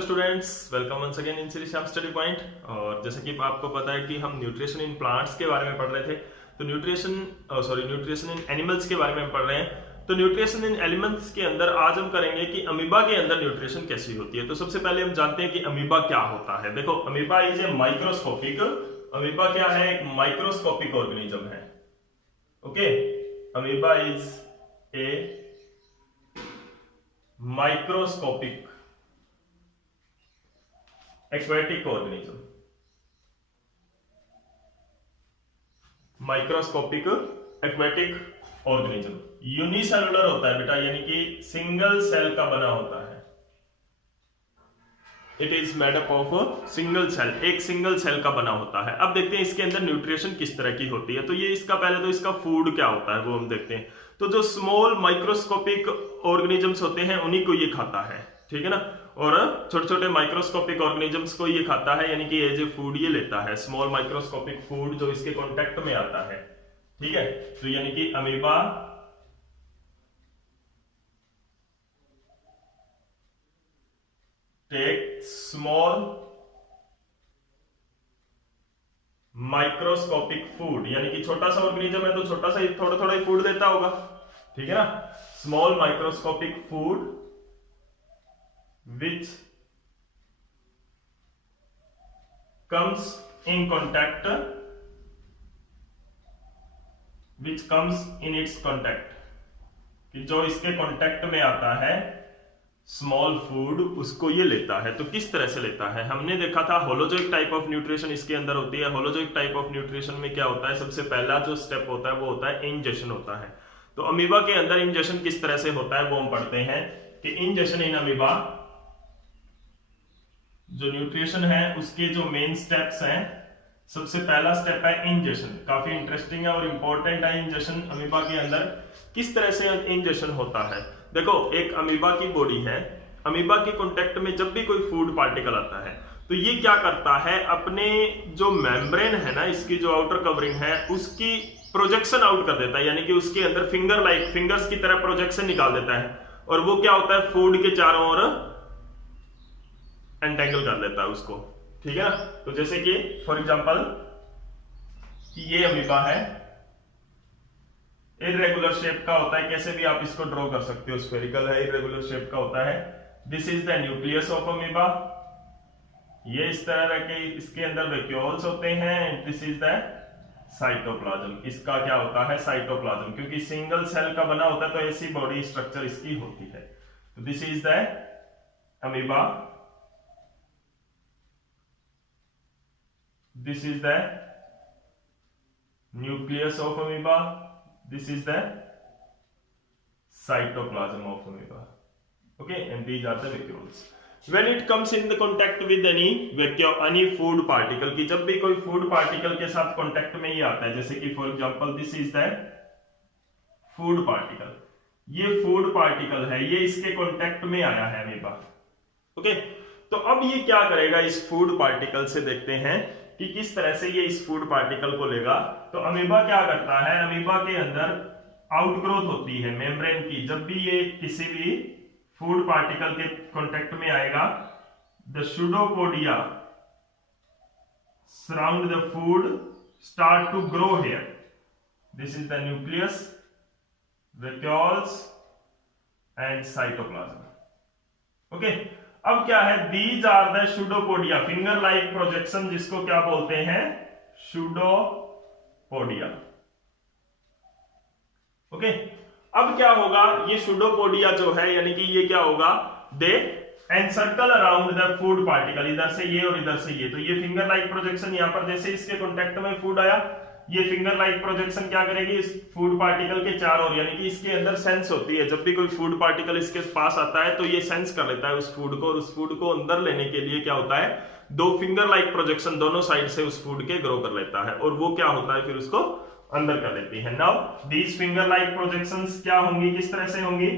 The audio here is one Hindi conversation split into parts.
Hello students, welcome once again in Shri Shyam study point. और जैसे कि आपको पता है कि हम न्यूट्रिशन इन प्लांट्स के बारे में पढ़ रहे थे, तो न्यूट्रिशन इन एनिमल्स के बारे में पढ़ रहे हैं। तो न्यूट्रिशन इन एलिमेंट्स के अंदर आज हम करेंगे कि अमीबा के अंदर न्यूट्रिशन कैसी होती है। तो सबसे पहले हम जानते हैं कि अमीबा क्या होता है। देखो, amoeba is a microscopic, amoeba क्या है, एक माइक्रोस्कोपिक ऑर्गेनिज्म है। Okay, amoeba is a microscopic aquatic organism. Microscopic aquatic organism unicellular होता है बेटा, यानी कि सिंगल सेल का बना होता है। It is made up of single cell, एक सिंगल सेल का बना होता है। अब देखते हैं इसके अंदर न्यूट्रिशन किस तरह की होती है। तो ये इसका पहले तो इसका फूड क्या होता है वो हम देखते हैं। तो जो स्मॉल माइक्रोस्कोपिक ऑर्गेनिजम्स होते हैं उन्हीं को ये खाता है, ठीक है ना। और छोटे छोटे माइक्रोस्कोपिक ऑर्गेनिजम्स को ये खाता है, यानी कि एज ए फूड ये लेता है। स्मॉल माइक्रोस्कोपिक फूड जो इसके कांटेक्ट में आता है, ठीक है। तो यानी कि amoeba take small microscopic food, यानी कि छोटा सा ऑर्गेनिज्म है तो छोटा सा थोड़ा थोड़ा ही फूड देता होगा, ठीक है ना। Small microscopic food which comes in contact कि जो इसके कांटेक्ट में आता है स्मॉल फूड, उसको ये लेता है। तो किस तरह से लेता है, हमने देखा था होलोजोइक टाइप ऑफ न्यूट्रिशन इसके अंदर होती है। होलोजोइक टाइप ऑफ न्यूट्रिशन में क्या होता है, सबसे पहला जो स्टेप होता है वो होता है इंजेशन होता है। तो अमीबा के अंदर इंजेशन किस तरह से होता है वो हम पढ़ते हैं कि इंजेशन इन अमीबा, जो न्यूट्रिशन है उसके जो मेन स्टेप्स हैं, सबसे पहला स्टेप है इंजेशन। काफी इंटरेस्टिंग है और इंपॉर्टेंट है इंजेशन। अमीबा के अंदर किस तरह से इंजेशन होता है, देखो एक अमीबा की बॉडी है, अमीबा के कांटेक्ट में जब भी कोई फूड पार्टिकल आता है तो ये क्या करता है, अपने जो मेम्ब्रेन है ना, इसकी जो आउटर कवरिंग है उसकी प्रोजेक्शन आउट कर देता है, यानी कि उसके अंदर फिंगर्स की तरह प्रोजेक्शन निकाल देता है। और वो क्या होता है, फूड के चारों ओर एंटेंगल कर लेता है उसको, ठीक है ना। तो जैसे कि फॉर एग्जांपल ये अमीबा है, इरेगुलर शेप का होता है, कैसे भी आप इसको ड्रॉ कर सकते हो, स्फेरिकल है, इरेगुलर शेप का होता है। This is the nucleus of amoeba, ये इस तरह के इसके अंदर वैक्यूल्स होते हैं। दिस इज द साइटोप्लाज्म, इसका क्या होता है, साइटोप्लाज्म, क्योंकि सिंगल सेल का बना होता है तो ऐसी बॉडी स्ट्रक्चर इसकी होती है। तो this is the amoeba, this is the nucleus of amoeba, this is the cytoplasm of amoeba, okay, and these are the vacuoles. When it comes in the contact with any food particle, कि जब भी कोई food particle के साथ contact में ये आता है, जैसे कि for example this is the food particle, ये food particle है, ये इसके contact में आया है अमीबा, okay। तो अब ये क्या करेगा इस food particle से, देखते हैं कि किस तरह से ये इस फूड पार्टिकल को लेगा। तो अमीबा क्या करता है, अमीबा के अंदर आउटग्रोथ होती है मेम्ब्रेन की। जब भी ये किसी भी फूड पार्टिकल के कांटेक्ट में आएगा, the pseudopodia surround the food start to grow here. This is the nucleus, vacuoles and cytoplasm, okay. अब क्या है, these are the pseudopodia, finger like projection, जिसको क्या बोलते हैं, सूडोपोडिया, ओके। अब क्या होगा, ये सूडोपोडिया जो है, यानी कि ये क्या होगा, they encircle around the food particle, इधर से ये और इधर से ये। तो ये फिंगर लाइक प्रोजेक्शन, यहां पर जैसे इसके कांटेक्ट में फूड आया, ये फिंगर लाइक प्रोजेक्शन क्या करेगी, इस फूड पार्टिकल के चारों ओर, यानी कि इसके अंदर सेंस होती है, जब भी कोई फूड पार्टिकल इसके पास आता है तो ये सेंस कर लेता है उस फूड को, और उस फूड को अंदर लेने के लिए क्या होता है, दो फिंगर लाइक प्रोजेक्शन दोनों साइड से उस फूड के ग्रो कर लेता है, और वो क्या होता है फिर उसको अंदर कर लेती है। Now these finger like projections क्या होंगी, किस तरह से होंगी,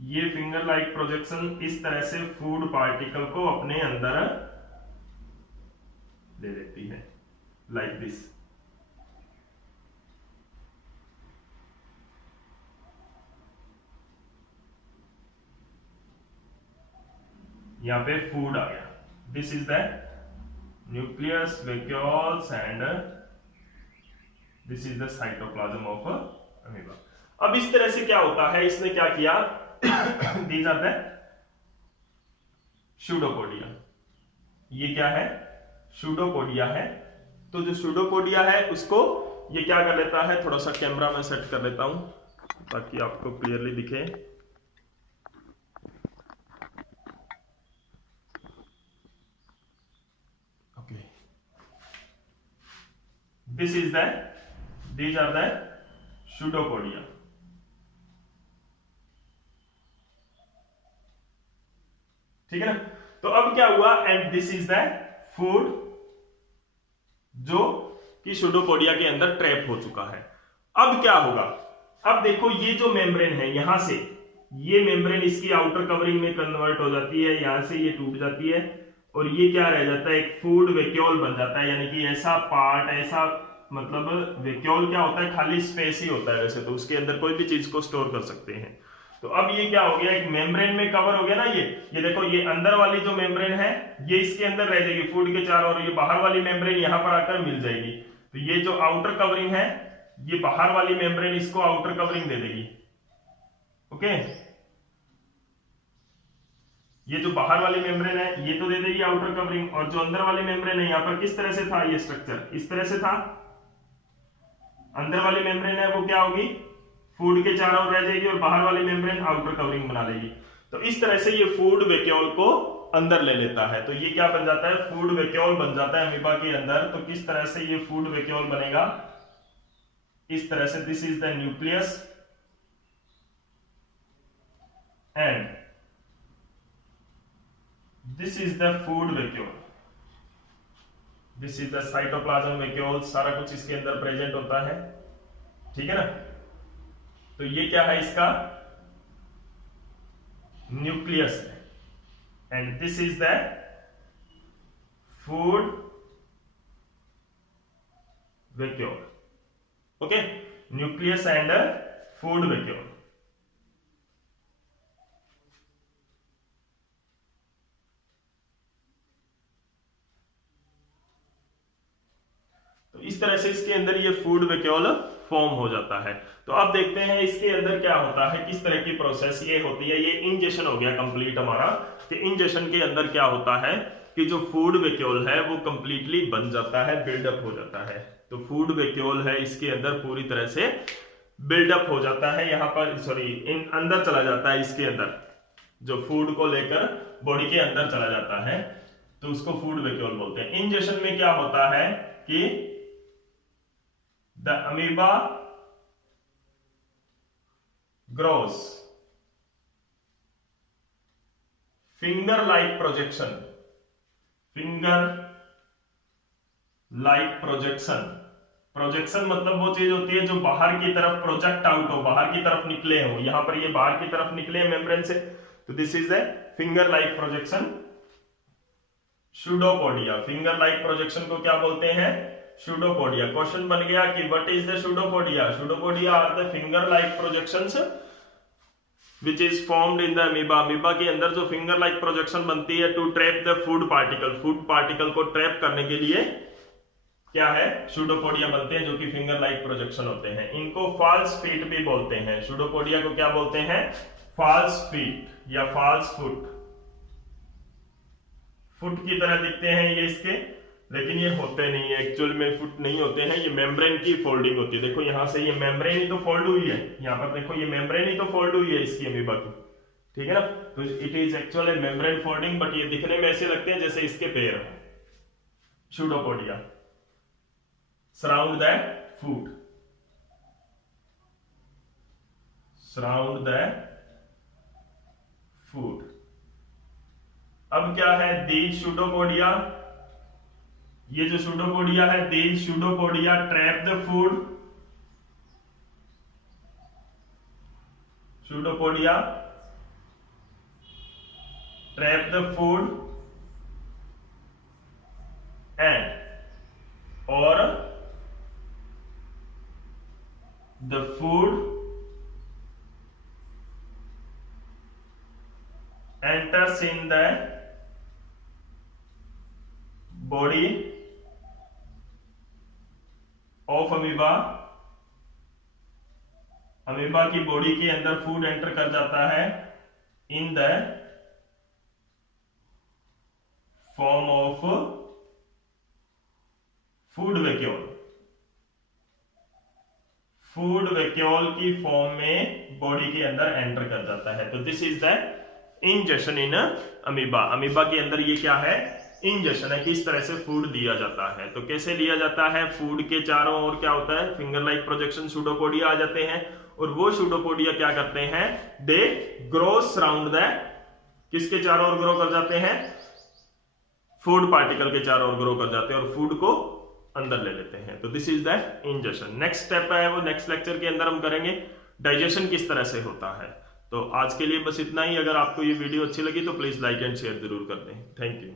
ये फिंगर लाइक प्रोजेक्शन इस तरह से फूड पार्टिकल को अपने अंदर ले लेती है, लाइक दिस। यहाँ पे फूड आ गया। This is the nucleus, vacuoles and this is the cytoplasm of amoeba. अब इस तरह से क्या होता है, इसने क्या किया दी जाता है सूडोपोडिया। ये क्या है, सूडोपोडिया है। तो जो सूडोपोडिया है उसको ये क्या कर लेता है, थोड़ा सा कैमरा में सेट कर लेता हूं ताकि आपको क्लियरली दिखे। Okay, this is the, these are the pseudopodia. ठीक है ना। तो अब क्या हुआ, and this is the food जो कि सूडोपोडिया के अंदर ट्रैप हो चुका है। अब क्या होगा, अब देखो ये जो मेम्ब्रेन है, यहां से ये मेम्ब्रेन इसकी आउटर कवरिंग में कन्वर्ट हो जाती है, यहां से ये टूट जाती है और ये क्या रह जाता है, एक फूड वैक्यूल बन जाता है। यानी कि ऐसा पार्ट, ऐसा मतलब वैक्यूल क्या होता है, खाली स्पेस ही होता है वैसे तो, उसके अंदर कोई भी चीज को स्टोर कर सकते हैं। तो अब ये क्या हो गया, एक मेम्ब्रेन में कवर हो गया ना ये देखो, ये अंदर वाली जो मेम्ब्रेन है ये इसके अंदर रह जाएगी फूड के चारों ओर, ये बाहर वाली मेम्ब्रेन यहां पर आकर मिल जाएगी। तो ये जो आउटर कवरिंग है, ये बाहर वाली मेम्ब्रेन इसको आउटर कवरिंग दे देगी। ओके, ये जो बाहर वाली मेम्ब्रेन है ये तो दे देगी आउटर कवरिंग, और जो अंदर वाली मेम्ब्रेन है, यहां पर किस तरह से था ये स्ट्रक्चर, इस तरह से था। अंदर वाली मेम्ब्रेन है वो क्या होगी, फूड के चारों ओर रह जाएगी और बाहर वाली मेम्ब्रेन आउटर कवरिंग बना लेगी। तो इस तरह से ये फूड वैक्यूल को अंदर ले लेता है। तो ये क्या बन जाता है, फूड वैक्यूल बन जाता है अमीबा के अंदर। तो किस तरह से ये फूड वैक्यूल बनेगा, इस तरह से, this is the nucleus and this is the food vacuole, this is the cytoplasm vacuole, सारा कुछ इसके अंदर प्रेजेंट होता है। ठीक है ना। तो ये क्या है, इसका न्यूक्लियस है, and this is the food vacuole. Okay, nucleus and food vacuole. तो इस तरह से इसके अंदर ये फूड वैक्यूल फॉर्म हो जाता है। तो अब देखते हैं इसके अंदर क्या होता है, किस तरह की प्रोसेस ये होती है। ये इंजेक्शन हो गया कंप्लीट हमारा। तो इंजेक्शन के अंदर क्या होता है कि जो फूड वैक्यूल है वो कंप्लीटली बन जाता है, बिल्डअप हो जाता है। तो फूड वैक्यूल है इसके अंदर पूरी तरह से बिल्डअप हो जाता है, यहाँ पर सॉरी अंदर चला जाता है, इसके अंदर जो फूड को लेकर बॉडी के अंदर चला जाता है, तो उसको फूड वैक्यूल बोलते हैं। इंजेक्शन में क्या होता है कि the amoeba grows finger like projection, finger like projection। Projection मतलब वो चीज होती है जो बाहर की तरफ प्रोजेक्ट आउट हो, बाहर की तरफ निकले हो। यहां पर ये बाहर की तरफ निकले मेम्ब्रेन से, तो this is the finger like projection. Pseudopodia, finger like projection को क्या बोलते हैं, सूडोपोडिया। क्वेश्चन बन गया कि what is the pseudopodia. Pseudopodia are the finger like projections which is formed in the amoeba। Amoeba के अंदर जो फिंगर लाइक प्रोजेक्शन बनती है to trap the food particle, food particle को ट्रैप करने के लिए क्या है, सूडोपोडिया बनते हैं, जो कि फिंगर लाइक प्रोजेक्शन होते हैं। इनको फॉल्स फीट भी बोलते हैं। सूडोपोडिया को क्या बोलते हैं, फॉल्स फीट या फॉल्स फुट। फुट की तरह दिखते हैं ये इसके, लेकिन ये होते नहीं है, एक्चुअल में फुट नहीं होते हैं, ये मेम्ब्रेन की फोल्डिंग होती है। देखो यहां से ये मेम्ब्रेन ही तो फोल्ड हुई है, यहाँ पर देखो ये मेम्ब्रेन ही तो फोल्ड हुई है इसकी अमीबा की। ठीक है ना। तो it is actual membrane folding, but ये दिखने में ऐसे लगते हैं जैसे इसके पैर हो। Pseudopodia surround the food, surround the food. अब क्या है, दी सूडोपोडिया, ये जो सूडोपोडिया है, these pseudopodia trap the food, pseudopodia trap the food and और the food enters in the body of amoeba, amoeba की बॉडी के अंदर फूड एंटर कर जाता है in the form of food vacuole, food vacuole की फॉर्म में बॉडी के अंदर एंटर कर जाता है। तो this is the injection in amoeba. Amoeba के अंदर ये क्या है, इंजेक्शन है, किस तरह से फूड दिया जाता है। तो कैसे लिया जाता है, फूड के चारों ओर क्या होता है, फिंगर लाइक प्रोजेक्शन सूडोपोडिया आ जाते हैं, और वो सूडोपोडिया क्या करते हैं, दे ग्रो सराउंड द, किसके चारों ओर ग्रो कर जाते हैं, फूड पार्टिकल के चारों ओर ग्रो कर जाते हैं और फूड को अंदर ले लेते हैं। तो this is the injection. Next step है वो नेक्स्ट लेक्चर के अंदर हम करेंगे डाइजेशन किस तरह से होता है। तो आज के लिए बस इतना ही। अगर आपको ये वीडियो अच्छी लगी तो प्लीज लाइक एंड शेयर जरूर कर दें। Thank you.